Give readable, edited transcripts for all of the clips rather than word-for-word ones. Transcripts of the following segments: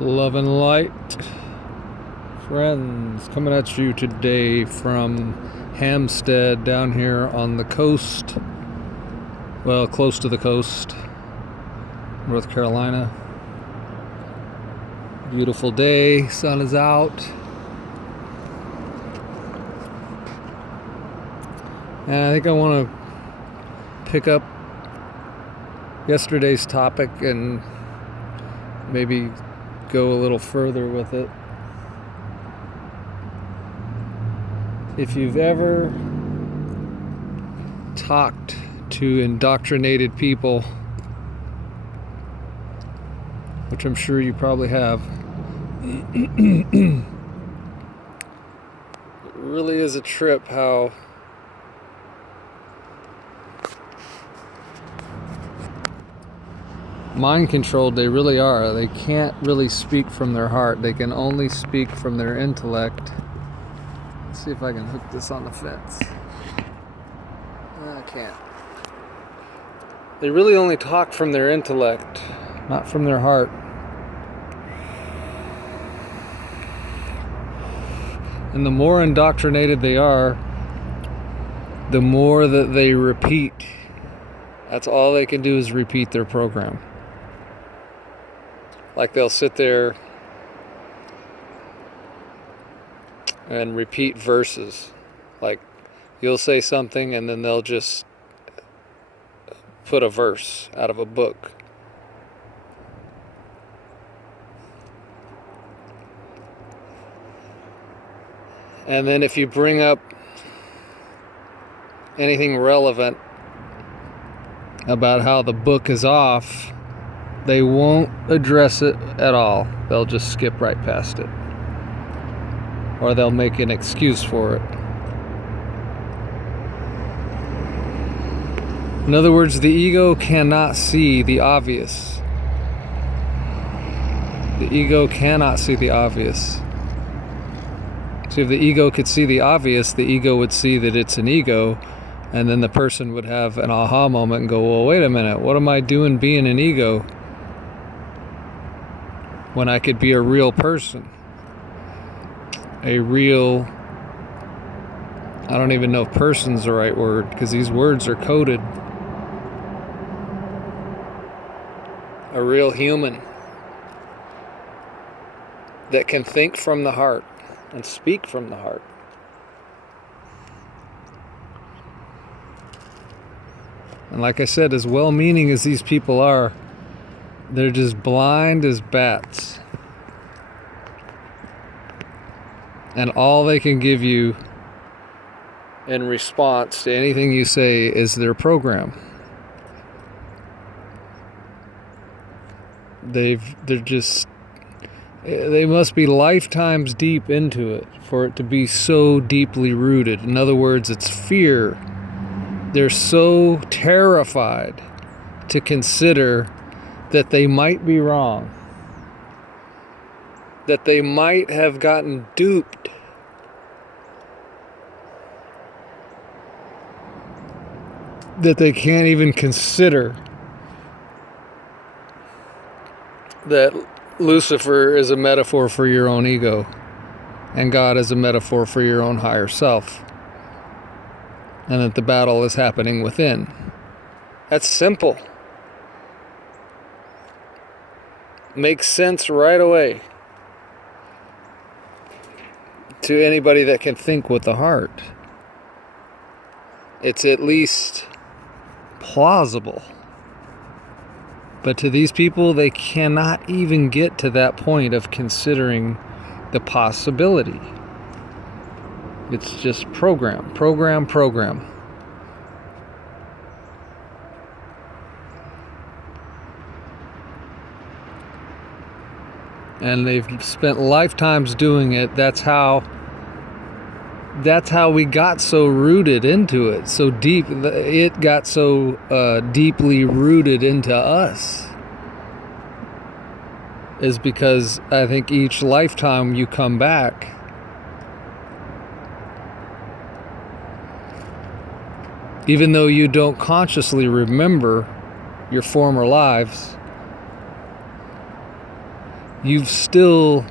Love and light, friends, coming at you today from Hampstead down here on the coast, well, close to the coast, North Carolina. Beautiful day, sun is out, and I think I want to pick up yesterday's topic and maybe go a little further with it. If you've ever talked to indoctrinated people, which I'm sure you probably have, it really is a trip how mind controlled they really are. They can't really speak from their heart. They can only speak from their intellect. Let's see if I can hook this on the fence. I can't. They really only talk from their intellect, not from their heart. And the more indoctrinated they are, the more that they repeat. That's all they can do is repeat their program. Like they'll sit there and repeat verses. Like you'll say something and then they'll just put a verse out of a book. And then if you bring up anything relevant about how the book is off, they won't address it at all. They'll just skip right past it. Or they'll make an excuse for it. In other words, the ego cannot see the obvious. The ego cannot see the obvious. See, if the ego could see the obvious, the ego would see that it's an ego, and then the person would have an aha moment and go, well, wait a minute, what am I doing being an ego when I could be a real person? A real, I don't even know if person's the right word, because these words are coded. A real human that can think from the heart and speak from the heart. And like I said, as well-meaning as these people are, they're just blind as bats. And all they can give you in response to anything you say is their program. They must be lifetimes deep into it for it to be so deeply rooted. In other words, it's fear. They're so terrified to consider that they might be wrong, that they might have gotten duped, that they can't even consider that Lucifer is a metaphor for your own ego and God is a metaphor for your own higher self, and that the battle is happening within. That's simple. Makes sense right away to anybody that can think with the heart. It's at least plausible. But to these people, they cannot even get to that point of considering the possibility. It's just program. And they've spent lifetimes doing it. That's how we got so rooted into it, so deep. It got so deeply rooted into us, is because I think each lifetime you come back, even though you don't consciously remember your former lives, you've still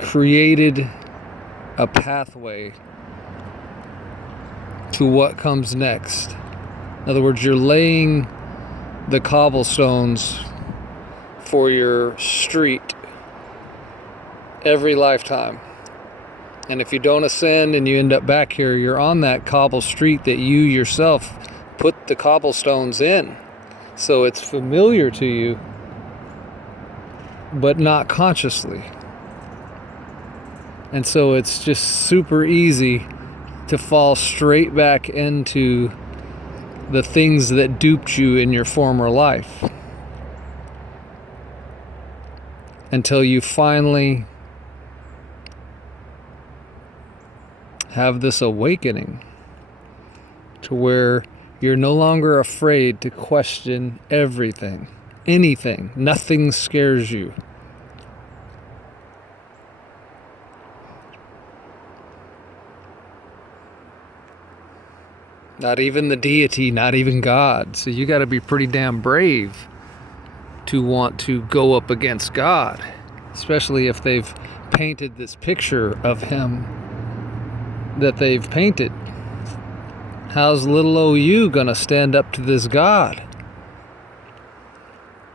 created a pathway to what comes next. In other words, you're laying the cobblestones for your street every lifetime. And if you don't ascend and you end up back here, you're on that cobble street that you yourself put the cobblestones in. So it's familiar to you, but not consciously. And so it's just super easy to fall straight back into the things that duped you in your former life, until you finally have this awakening to where you're no longer afraid to question everything, anything. Nothing scares you. Not even the deity, not even God. So you got to be pretty damn brave to want to go up against God, especially if they've painted this picture of him that they've painted. How's little old you gonna stand up to this God?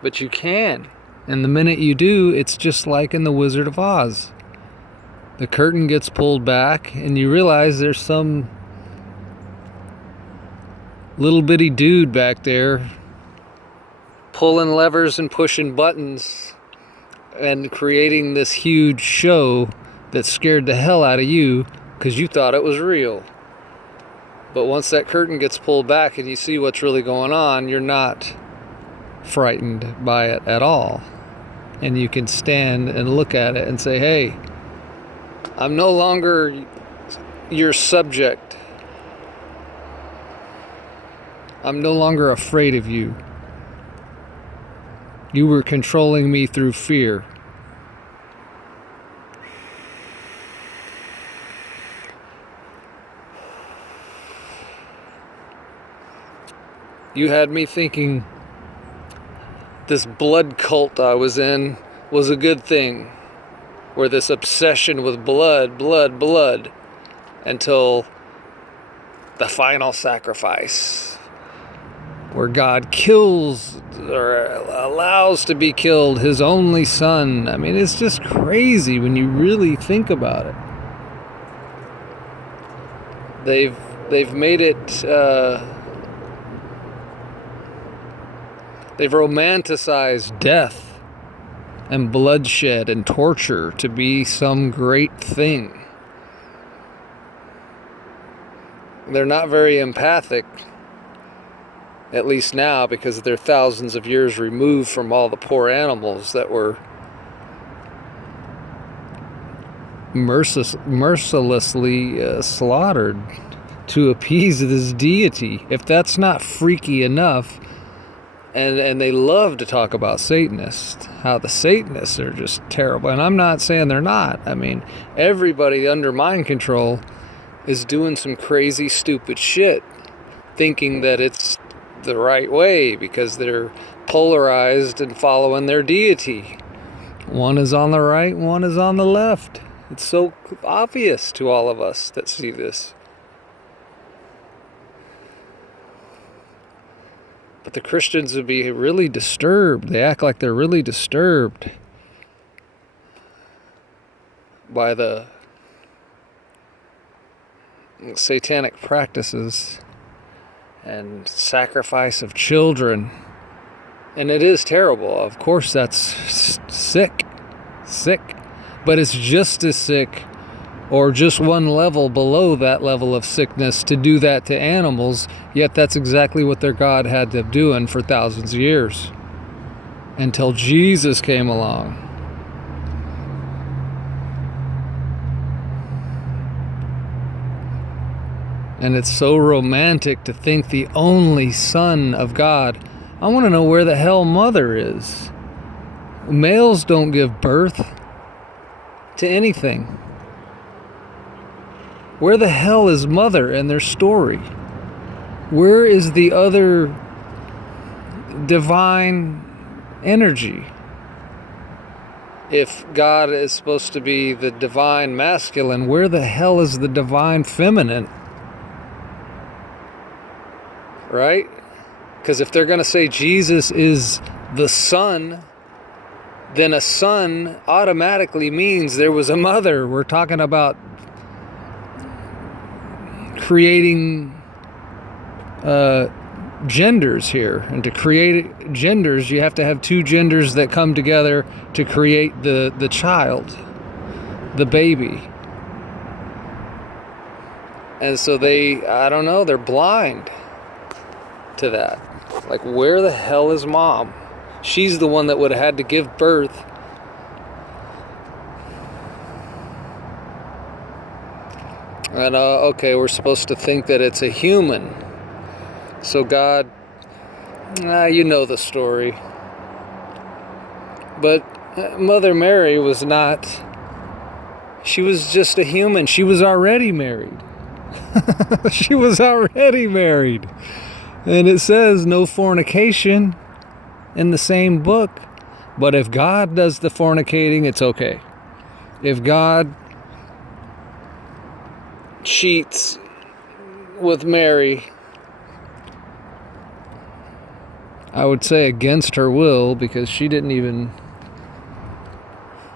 But you can. And the minute you do, it's just like in The Wizard of Oz. The curtain gets pulled back and you realize there's some little bitty dude back there pulling levers and pushing buttons and creating this huge show that scared the hell out of you because you thought it was real. But once that curtain gets pulled back and you see what's really going on, you're not frightened by it at all. And you can stand and look at it and say, hey, I'm no longer your subject. I'm no longer afraid of you. You were controlling me through fear. You had me thinking this blood cult I was in was a good thing, where this obsession with blood, until the final sacrifice, where God kills or allows to be killed his only son. I mean, it's just crazy when you really think about it. They've made it they've romanticized death and bloodshed and torture to be some great thing. They're not very empathic, at least now, because they're thousands of years removed from all the poor animals that were mercilessly slaughtered to appease this deity. If that's not freaky enough, and they love to talk about Satanists, how the Satanists are just terrible. And I'm not saying they're not. I mean, everybody under mind control is doing some crazy, stupid shit, thinking that it's the right way because they're polarized and following their deity. One is on the right, one is on the left. It's so obvious to all of us that see this. But the Christians would be really disturbed. They act like they're really disturbed by the satanic practices and sacrifice of children. And it is terrible. Of course, that's sick. But it's just as sick, or just one level below that level of sickness, to do that to animals. Yet that's exactly what their God had them doing for thousands of years, until Jesus came along. And it's so romantic to think the only Son of God. I want to know where the hell Mother is. Males don't give birth to anything. Where the hell is Mother and their story? Where is the other divine energy. If God is supposed to be the divine masculine, where the hell is the divine feminine? Right? Because if they're going to say Jesus is the son, then a son automatically means there was a mother. We're talking about creating genders here. And to create genders, you have to have two genders that come together to create the child, the baby. And so I don't know, they're blind to that. Like, where the hell is mom? She's the one that would have had to give birth. And okay, we're supposed to think that it's a human. So God, you know the story. But Mother Mary was not, she was just a human. She was already married. She was already married. And it says no fornication in the same book. But if God does the fornicating, it's okay. If God cheats with Mary, I would say against her will, because she didn't even,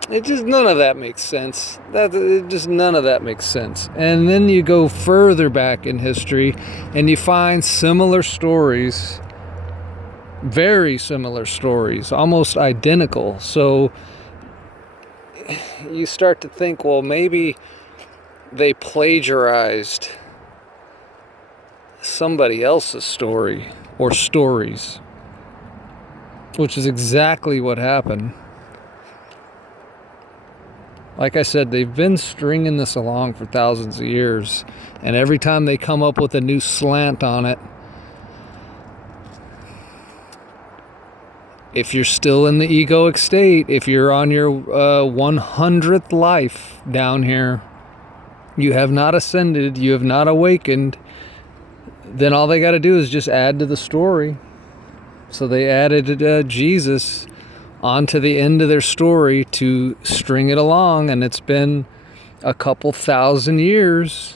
none of that makes sense. None of that makes sense. And then you go further back in history and you find similar stories, very similar stories, almost identical. So you start to think, well, maybe they plagiarized somebody else's story or stories, which is exactly what happened. Like I said, they've been stringing this along for thousands of years, and every time they come up with a new slant on it, if you're still in the egoic state, if you're on your 100th life down here, you have not ascended, you have not awakened, then all they got to do is just add to the story. So they added Jesus onto the end of their story to string it along, and it's been a couple thousand years.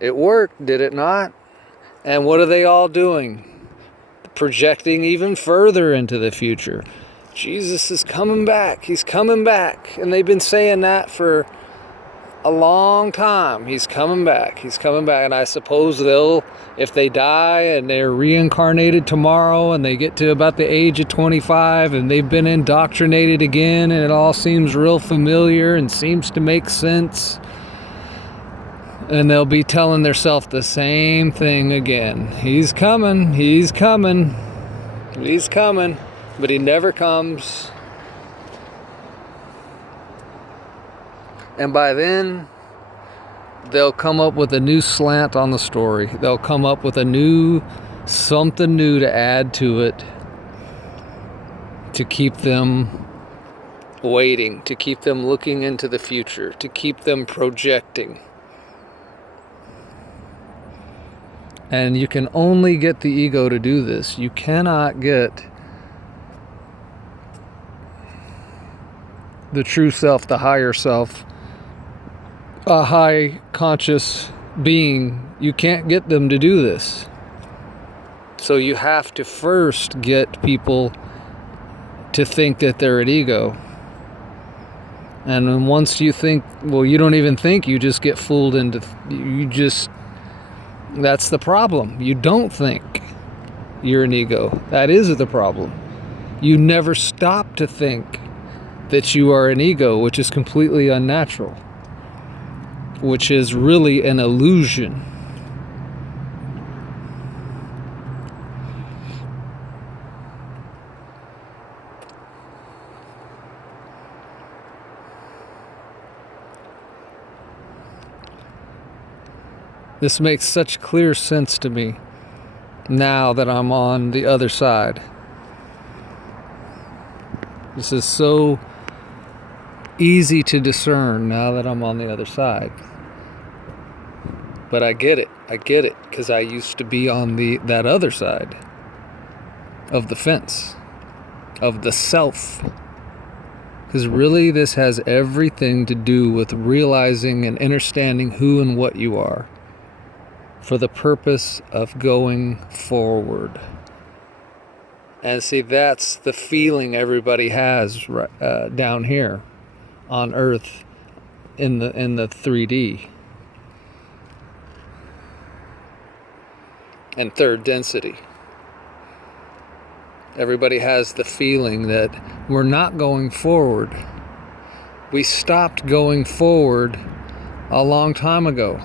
It worked, did it not? And what are they all doing? Projecting even further into the future. Jesus is coming back. He's coming back. And they've been saying that for a long time. He's coming back. He's coming back. And I suppose if they die and they're reincarnated tomorrow and they get to about the age of 25 and they've been indoctrinated again and it all seems real familiar and seems to make sense, and they'll be telling themselves the same thing again. He's coming. He's coming. He's coming. But he never comes. And by then, they'll come up with a new slant on the story. They'll come up with something new to add to it, to keep them waiting, to keep them looking into the future, to keep them projecting. And you can only get the ego to do this. You cannot get the true self, the higher self, a high conscious being. You can't get them to do this. So you have to first get people to think that they're an ego. And then once you think, well, you don't even think, you just get fooled into, that's the problem. You don't think you're an ego. That is the problem. You never stop to think that you are an ego, which is completely unnatural, which is really an illusion. This makes such clear sense to me now that I'm on the other side. This is so easy to discern now that I'm on the other side. But I get it, because I used to be on that other side of the fence. of the self. Because really this has everything to do with realizing and understanding who and what you are for the purpose of going forward. And see, that's the feeling everybody has down here on Earth in the 3D and third density. Everybody has the feeling that we're not going forward. We stopped going forward a long time ago.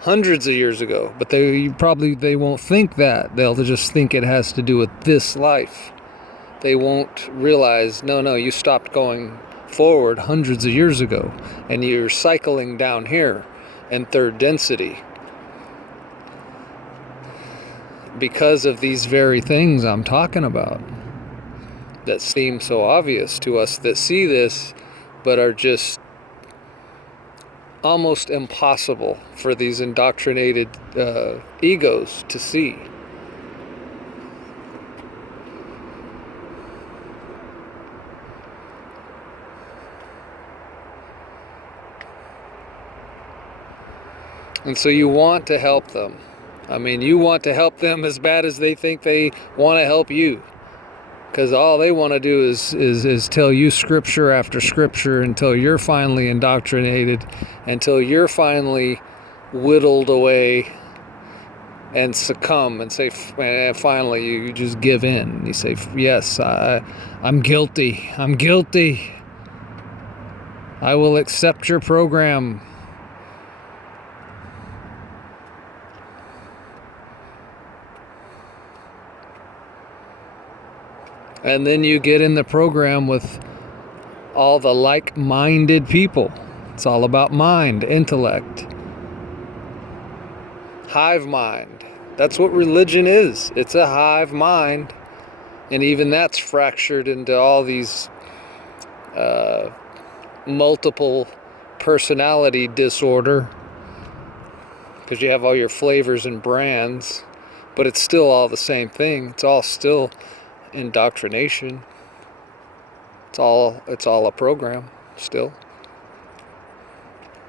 Hundreds of years ago. But they won't think that. They'll just think it has to do with this life. They won't realize, no, you stopped going forward hundreds of years ago. And you're cycling down here in third density. Because of these very things I'm talking about that seem so obvious to us that see this, but are just almost impossible for these indoctrinated egos to see. And so you want to help them. I mean, you want to help them as bad as they think they want to help you. Because all they want to do is tell you scripture after scripture until you're finally indoctrinated, until you're finally whittled away and succumb and say, and finally you just give in. You say, yes, I'm guilty. I'm guilty. I will accept your program. And then you get in the program with all the like-minded people. It's all about mind, intellect, hive mind. That's what religion is. It's a hive mind. And even that's fractured into all these multiple personality disorder. Because you have all your flavors and brands. But it's still all the same thing. It's all still indoctrination. It's all a program still.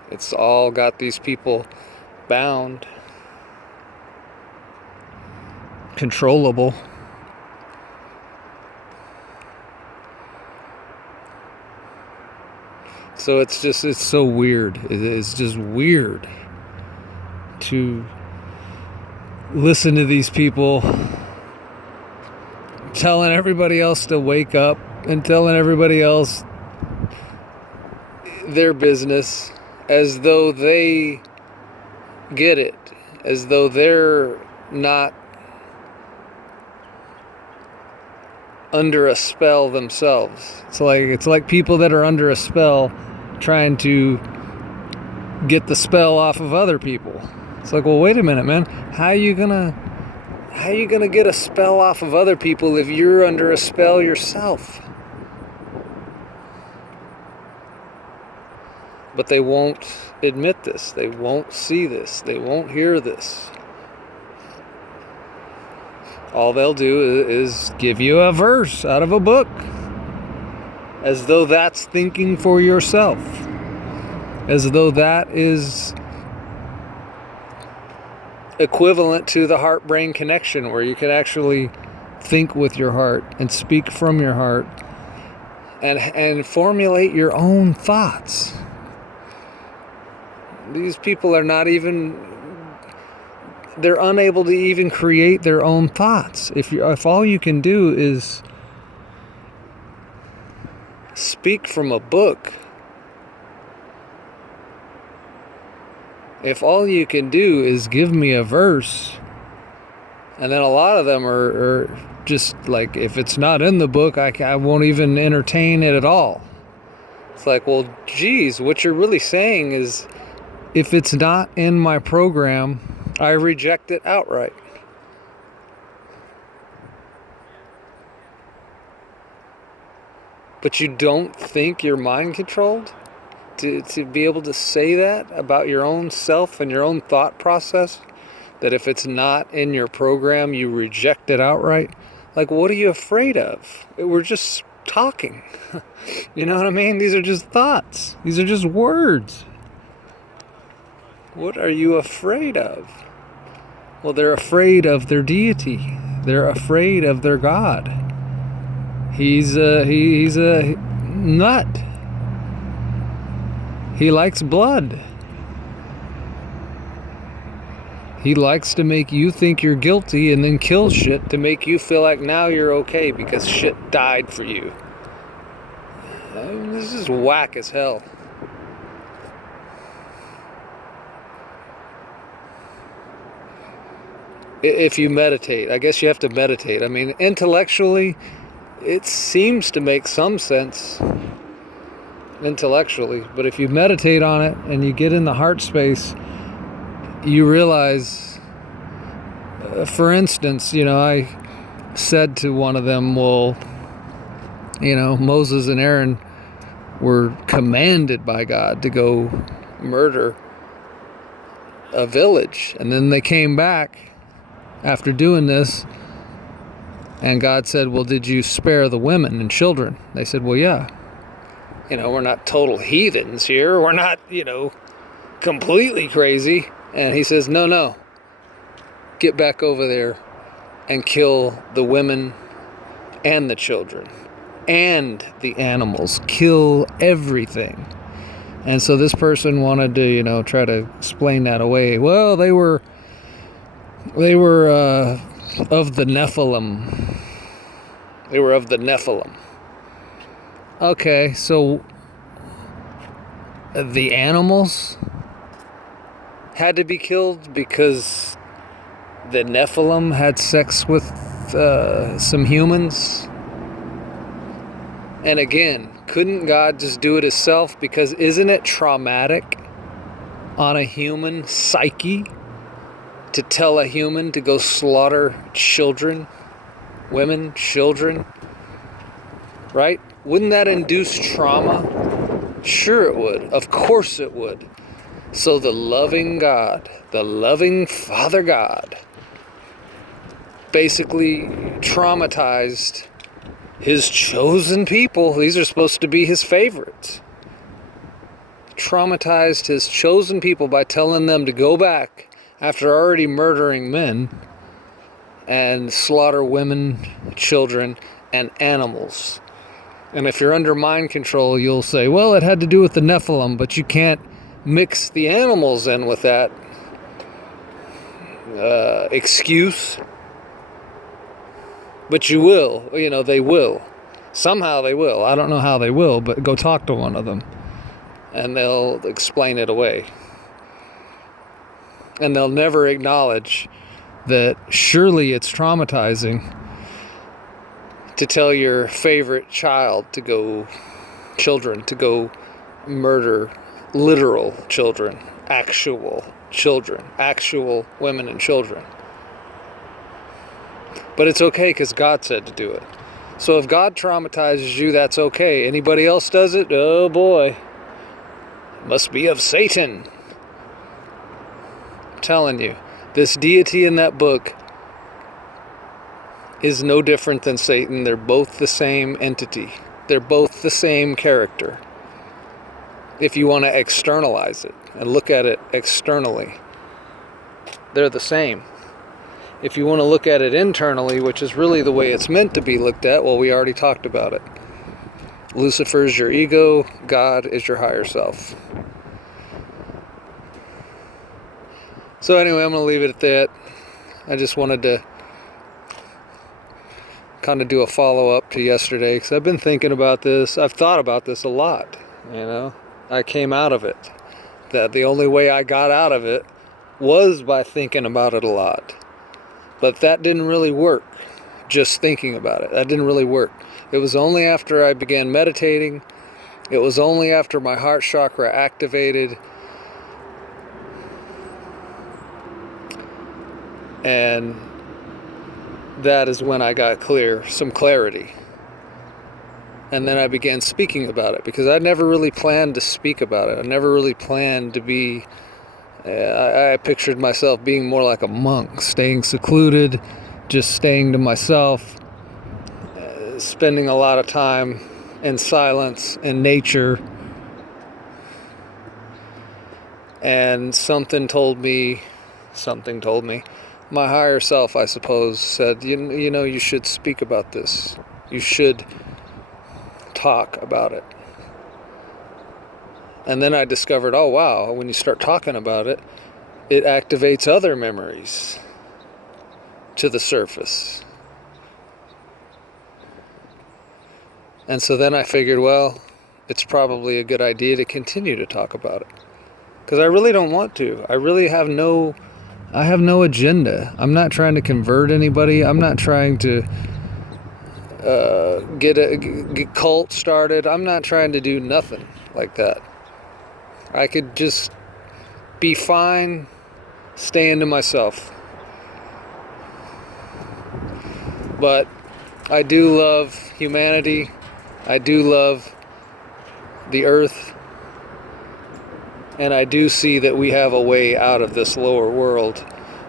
It's all got these people bound, controllable. So it's so weird. It's just weird to listen to these people telling everybody else to wake up and telling everybody else their business as though they get it, as though they're not under a spell themselves. It's like people that are under a spell trying to get the spell off of other people. It's like, well, wait a minute, man. How are you gonna get a spell off of other people if you're under a spell yourself? But they won't admit this. They won't see this. They won't hear this. All they'll do is give you a verse out of a book, as though that's thinking for yourself, as though that is equivalent to the heart-brain connection, where you can actually think with your heart and speak from your heart and formulate your own thoughts. These people are not even, they're unable to even create their own thoughts. If all you can do is speak from a book, if all you can do is give me a verse, and then a lot of them are just like, if it's not in the book, I won't even entertain it at all. It's like, well, geez, what you're really saying is, if it's not in my program, I reject it outright. But you don't think you're mind controlled? To be able to say that about your own self and your own thought process? that if it's not in your program, you reject it outright. Like, what are you afraid of? We're just talking. You know what I mean? These are just thoughts. These are just words. What are you afraid of? Well, they're afraid of their deity. They're afraid of their God. He's a nut. He likes blood. He likes to make you think you're guilty and then kill shit to make you feel like now you're okay because shit died for you. This is whack as hell. If you meditate, I guess you have to meditate. I mean, intellectually, it seems to make some sense intellectually, but if you meditate on it and you get in the heart space, you realize, for instance, I said to one of them, well, Moses and Aaron were commanded by God to go murder a village, and then they came back after doing this, and God said, well, did you spare the women and children? They said, well, yeah. We're not total heathens here. We're not, completely crazy. And he says, no. Get back over there and kill the women and the children and the animals. Kill everything. And so this person wanted to, try to explain that away. Well, they were of the Nephilim. They were of the Nephilim. Okay, so the animals had to be killed because the Nephilim had sex with some humans? And again, couldn't God just do it himself? Because isn't it traumatic on a human psyche to tell a human to go slaughter children, women, children, right? Wouldn't that induce trauma? Sure it would. Of course it would. So the loving God, the loving Father God, basically traumatized his chosen people. These are supposed to be his favorites. Traumatized his chosen people by telling them to go back after already murdering men and slaughter women, children, and animals. And if you're under mind control, you'll say, well, it had to do with the Nephilim, but you can't mix the animals in with that excuse. But you will. They will. Somehow they will. I don't know how they will, but go talk to one of them. And they'll explain it away. And they'll never acknowledge that surely it's traumatizing to tell your favorite child to go murder literal children, actual women and children. But it's okay because God said to do it. So if God traumatizes you, that's okay. Anybody else does it? Oh boy. Must be of Satan. I'm telling you, this deity in that book is no different than Satan. They're both the same entity. They're both the same character. If you want to externalize it and look at it externally, they're the same. If you want to look at it internally, which is really the way it's meant to be looked at, well, we already talked about it. Lucifer is your ego. God is your higher self. So anyway, I'm going to leave it at that. I just wanted to kind of do a follow-up to yesterday because I've been thinking about this. I've thought about this a lot, I came out of it. That the only way I got out of it was by thinking about it a lot. But that didn't really work, just thinking about it. That didn't really work. It was only after I began meditating, it was only after my heart chakra activated, and that is when I got some clarity. And then I began speaking about it because I never really planned to speak about it. I never really planned to be I pictured myself being more like a monk, staying secluded, just staying to myself, spending a lot of time in silence, in nature. And something told me, my higher self, I suppose, said, you know, you should speak about this. You should talk about it. And then I discovered, oh wow, when you start talking about it, it activates other memories to the surface. And so then I figured, well, it's probably a good idea to continue to talk about it. Because I really don't want to. I have no agenda. I'm not trying to convert anybody. I'm not trying to get a cult started. I'm not trying to do nothing like that. I could just be fine staying to myself. But I do love humanity. I do love the earth. And I do see that we have a way out of this lower world.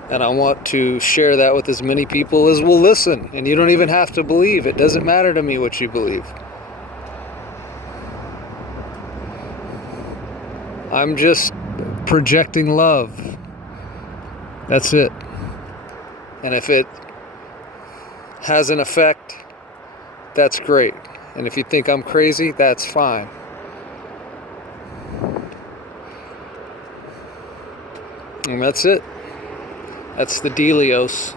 And I want to share that with as many people as will listen. And you don't even have to believe. It doesn't matter to me what you believe. I'm just projecting love. That's it. And if it has an effect, that's great. And if you think I'm crazy, that's fine. And that's it. That's the dealios.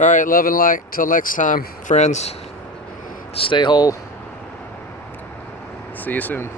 All right, love and light. Till next time, friends. Stay whole. See you soon.